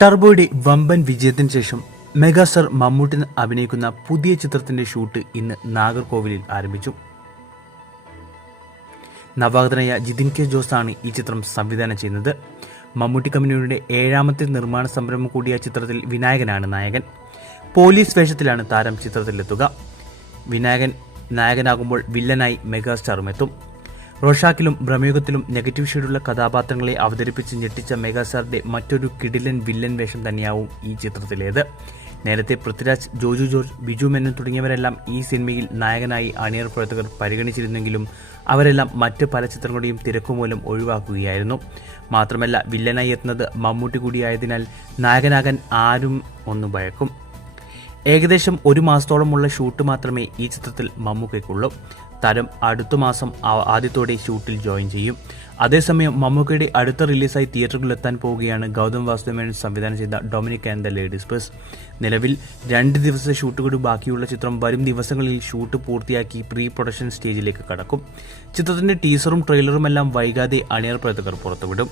ടർബോയുടെ വമ്പൻ വിജയത്തിന് ശേഷം മെഗാസ്റ്റാർ മമ്മൂട്ടി അഭിനയിക്കുന്ന പുതിയ ചിത്രത്തിന്റെ ഷൂട്ട് ഇന്ന് നാഗർകോവിലിൽ ആരംഭിച്ചു. നവാഗതനായ ജിതിൻ കെ ജോസാണ് ഈ ചിത്രം സംവിധാനം ചെയ്യുന്നത്. മമ്മൂട്ടി കമ്പനിയുടെ 7ാമത്തെ നിർമ്മാണ സംരംഭം കൂടിയ ചിത്രത്തിൽ വിനായകനാണ് നായകൻ. പോലീസ് വേഷത്തിലാണ് താരം ചിത്രത്തിലെത്തുക. വിനായകൻ നായകനാകുമ്പോൾ വില്ലനായി മെഗാസ്റ്റാറും എത്തും. റോഷാക്കിലും ഭ്രമയുഗത്തിലും നെഗറ്റീവ് ഷെയ്ഡുള്ള കഥാപാത്രങ്ങളെ അവതരിപ്പിച്ച് ഞെട്ടിച്ച മെഗാസ്റ്റാറിന്റെ മറ്റൊരു കിടിലൻ വില്ലൻ വേഷം തന്നെയാവും ഈ ചിത്രത്തിലേത്. നേരത്തെ പൃഥ്വിരാജ്, ജോജു ജോർജ്, ബിജു മേനോൻ തുടങ്ങിയവരെല്ലാം ഈ സിനിമയിൽ നായകനായി അണിയർ പ്രവർത്തകർ പരിഗണിച്ചിരുന്നെങ്കിലും അവരെല്ലാം മറ്റ് പല ചിത്രങ്ങളുടെയും തിരക്കുമൂലം ഒഴിവാക്കുകയായിരുന്നു. മാത്രമല്ല, വില്ലനായി എത്തുന്നത് മമ്മൂട്ടി കൂടിയായതിനാൽ നായകനാകാൻ ആരും ഒന്ന് ഭയക്കും. ഏകദേശം 1 മാസത്തോളമുള്ള ഷൂട്ട് മാത്രമേ ഈ ചിത്രത്തിൽ മമ്മൂക്കയ്ക്കുള്ളൂ. താരം അടുത്ത മാസം ആദ്യത്തോടെ ഷൂട്ടിൽ ജോയിൻ ചെയ്യും. അതേസമയം മമ്മൂക്കയുടെ അടുത്ത റിലീസായി തിയേറ്ററുകളിലെത്താൻ പോവുകയാണ് ഗൗതം വാസുദേവൻ സംവിധാനം ചെയ്ത Dominic and the ladies bus. നിലവിൽ 2 ദിവസത്തെ ഷൂട്ടുകൂടി ബാക്കിയുള്ള ചിത്രം വരും ദിവസങ്ങളിൽ ഷൂട്ട് പൂർത്തിയാക്കി പ്രീ പ്രൊഡക്ഷൻ സ്റ്റേജിലേക്ക് കടക്കും. ചിത്രത്തിന്റെ ടീസറും ട്രെയിലറുമെല്ലാം വൈകാതെ അണിയർ പ്രവർത്തകർ പുറത്തുവിടും.